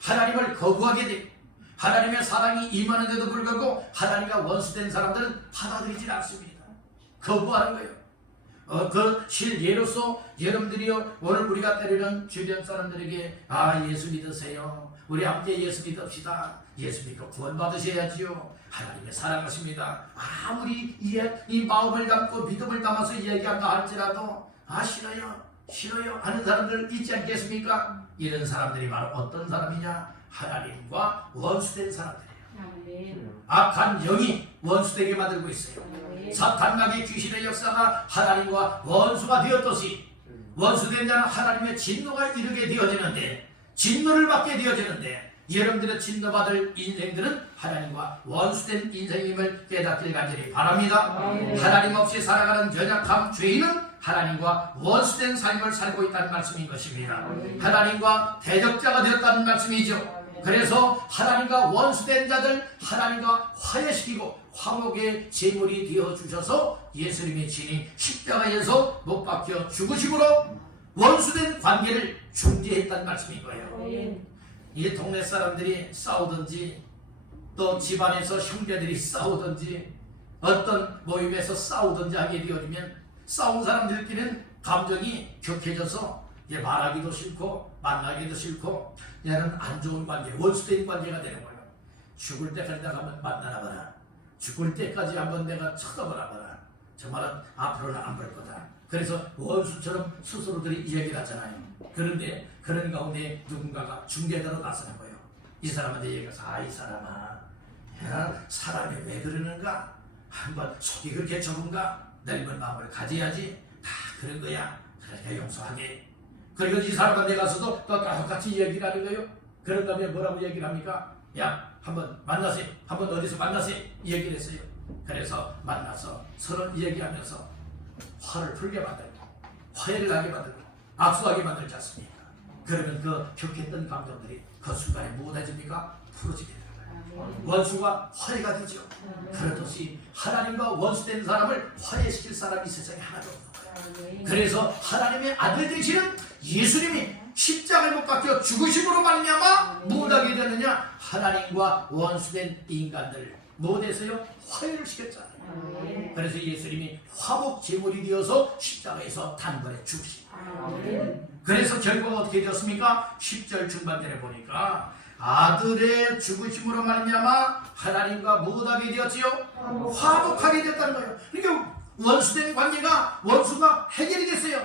하나님을 거부하게 되고 하나님의 사랑이 임하는데도 불구하고 하나님과 원수된 사람들은 받아들이지 않습니다. 거부하는 거예요. 그 실예로서 여러분들이요 오늘 우리가 때리는 주변 사람들에게 예수 믿으세요. 우리 함께 예수 믿읍시다. 예수 믿고 구원 받으셔야지요. 하나님의 사랑하십니다. 아무리 이 마음을 담고 믿음을 담아서 이야기한다 할지라도 싫어요 하는 사람들 있지 않겠습니까? 이런 사람들이 바로 어떤 사람이냐? 하나님과 원수된 사람들이에요. 악한 영이 원수되게 만들고 있어요. 사탄막의 귀신의 역사가 하나님과 원수가 되었듯이 원수된 자는 하나님의 진노가 이르게 되어지는데, 진노를 받게 되어지는데, 여러분들의 진노받을 인생들은 하나님과 원수된 인생임을 깨닫길 간절히 바랍니다. 하나님 없이 살아가는 연약한 죄인은 하나님과 원수된 삶을 살고 있다는 말씀인 것입니다. 하나님과 대적자가 되었다는 말씀이죠. 그래서 하나님과 원수된 자들 하나님과 화해시키고 화목의 제물이 되어주셔서 예수님의 진이 십자가에서 못 박혀 죽으심으로 원수된 관계를 중재했다는 말씀인 거예요. 이 동네 사람들이 싸우든지 또 집안에서 형제들이 싸우든지 어떤 모임에서 싸우든지 하게 되어지면 싸운 사람들끼리는 감정이 격해져서 말하기도 싫고 만나기도 싫고 얘는 안 좋은 관계, 원수된 관계가 되는 거예요. 죽을 때까지 내가 한번 만나나 봐라. 죽을 때까지 한번 내가 쳐다보나 봐라. 정말은 앞으로는 안 볼 거다. 그래서 원수처럼 스스로들이 얘기를 하잖아요. 그런데 그런 가운데 누군가가 중개자로 나서는 거예요. 이 사람한테 얘기해서 이 사람아, 야, 사람이 왜 그러는가? 한번 속이 그렇게 좁은가? 넓은 마음을 가져야지. 다 그런 거야. 그러니까 용서하게. 그리고 이 사람한테 가서도 또 똑같이 얘기를 하는 거예요. 그런 다음에 뭐라고 얘기를 합니까? 야, 한번 만나세요. 한번 어디서 만나세요. 얘기를 했어요. 그래서 만나서 서로 얘기하면서 화를 풀게 만들고 화해를 하게 만들고 악수하게 만들지 않습니까? 그러면 그 격했던 감정들이 그 순간에 무엇 해집니까? 풀어지게 되는 거예요. 원수가 화해가 되죠. 그렇듯이 하나님과 원수된 사람을 화해시킬 사람이 세상에 하나도 없는 거예요. 그래서 하나님의 아들 되시는 예수님이 십자가에 못 박혀 죽으심으로 말미암아 무엇하게 되느냐? 하나님과 원수된 인간들 무엇에서요? 화해를 시켰잖아요. 그래서 예수님이 화목 제물이 되어서 십자가에서 단번에 죽으십니다. 그래서 결과가 어떻게 되었습니까? 10절 중반절에 보니까 아들의 죽으심으로 말미암아 하나님과 무엇하게 되었지요? 화목하게 됐다는 거예요. 그러니까 원수된 관계가 원수가 해결이 됐어요.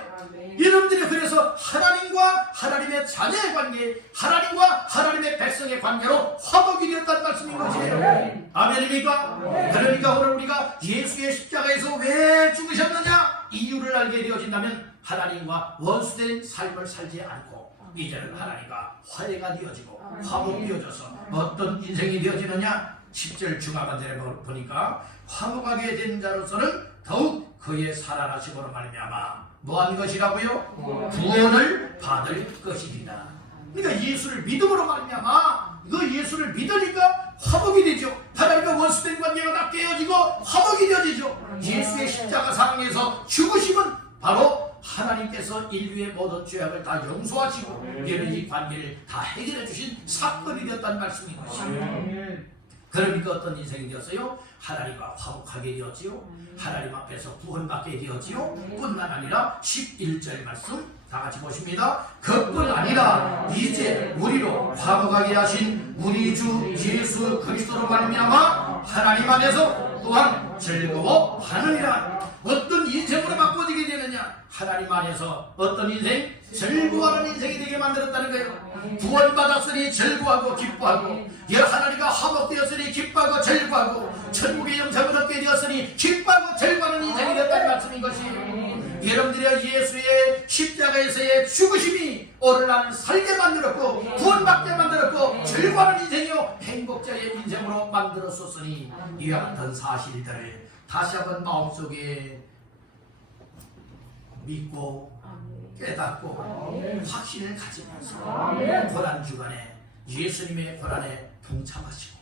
여러분들이 그래서 하나님과 하나님의 자녀의 관계, 하나님과 하나님의 백성의 관계로 화목이 되었다는 말씀인 것이에요. 아멘입니까? 그러니까 오늘 우리가 예수의 십자가에서 왜 죽으셨느냐 이유를 알게 되어진다면 하나님과 원수된 삶을 살지 않고 이제는 하나님과 화해가 되어지고 화목이 되어져서 어떤 인생이 되어지느냐 10절 중하반절에 보니까 화목하게 된 자로서는 더욱 그의 살아나심으로 말미암아 뭐한 것이라고요? 구원을 받을 것이니라. 그러니까 예수를 믿음으로 말미암아 그 예수를 믿으니까 화목이 되죠. 하나님과 원수된 관계가 다 깨어지고 화목이 되어지죠. 예수의 십자가 사랑에서 죽으심은 바로 하나님께서 인류의 모든 죄악을 다 용서하시고 이런 이 관계를 다 해결해 주신 사건이 되었다는 말씀인 것이에요. 그러니까 어떤 인생이 되었어요? 하나님과 화목하게 되었지요. 하나님 앞에서 구원받게 되었지요. 뿐만 아니라 11절 말씀 다 같이 보십니다. 그뿐 아니라 이제 우리로 화목하게 하신 우리 주 예수 그리스도로 말미암아 하나님 안에서 또한 즐거워하느니라. 어떤 인생으로 바꿔지게 되느냐? 하나님 안에서 어떤 인생? 즐거워하는 인생이 되게 만들었다는 거예요. 구원받았으니 즐거워하고 기뻐하고 하나님과 화목되었으니 기뻐하고 즐거워하고 천국의 영생을 얻게 되었으니 기뻐하고 즐거워하는 인생이 되었다는 말씀인 것이에요. 여러분들의 예수의 십자가에서의 죽으심이 오늘날 살게 만들었고 구원받게 만들었고 즐거워하는 인생이요 행복자의 인생으로 만들었었으니 이와 같은 사실들을 다시 한번 마음속에 믿고 깨닫고 확신을 가지면서 고난주간에 예수님의 고난에 동참하시고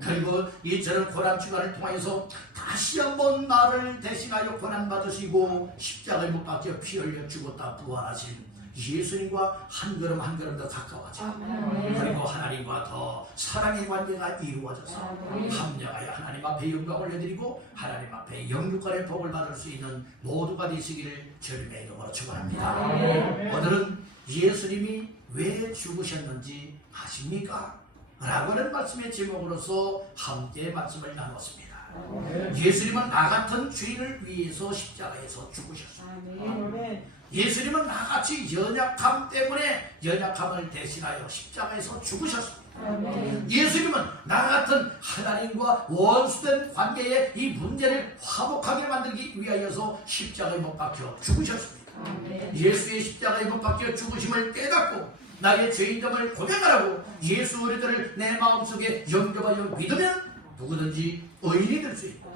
그리고 이 저런 고난주간을 통해서 다시 한번 나를 대신하여 고난받으시고 십자가에 못 박혀 피 흘려 죽었다 부활하신 예수님과 한 걸음 한 걸음 더 가까워져. 그리고 하나님과 더 사랑의 관계가 이루어져서 합력하여 하나님 앞에 영광을 올려드리고 하나님 앞에 영육간의 복을 받을 수 있는 모두가 되시기를 주님의 이름으로 축원합니다. 오늘은 예수님이 왜 죽으셨는지 아십니까? 라고는 말씀의 제목으로서 함께 말씀을 나눴습니다. 예수님은 나 같은 죄인을 위해서 십자가에서 죽으셨습니다. 예수님은 나같이 연약함 때문에 연약함을 대신하여 십자가에서 죽으셨습니다. 예수님은 나 같은 하나님과 원수된 관계의 이 문제를 화목하게 만들기 위하여서 십자가에 못 박혀 죽으셨습니다. 예수의 십자가에 못 박혀 죽으심을 깨닫고 나의 죄인됨을 고백하라고 예수 그리스도를 내 마음속에 영접하여 믿으면 누구든지 의인이 될 수 있고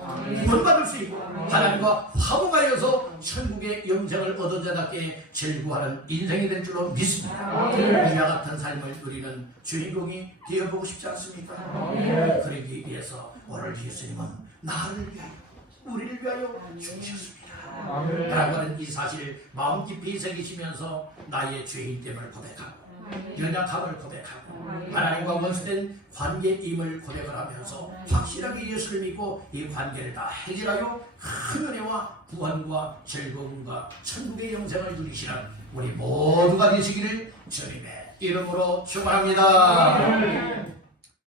구원받을 수 있고 하나님과 화목하여서 천국의 영생을 얻은 자답게 즐거워하는 인생이 될 줄로 믿습니다. 이와 같은 삶을 누리는 주인공이 되어보고 싶지 않습니까? 그러기 위해서 오늘 예수님은 나를 위하여 우리를 위하여 죽으셨습니다. 라고 하는 이 사실을 마음 깊이 새기시면서 나의 죄인됨을 고백하고 연약함을 고백하고 하나님과 원수된 관계임을 고백을 하면서 확실하게 예수를 믿고 이 관계를 다 해결하여 큰 은혜와 구원과 즐거움과 천국의 영생을 누리시는 우리 모두가 되시기를 주님의 이름으로 축원합니다.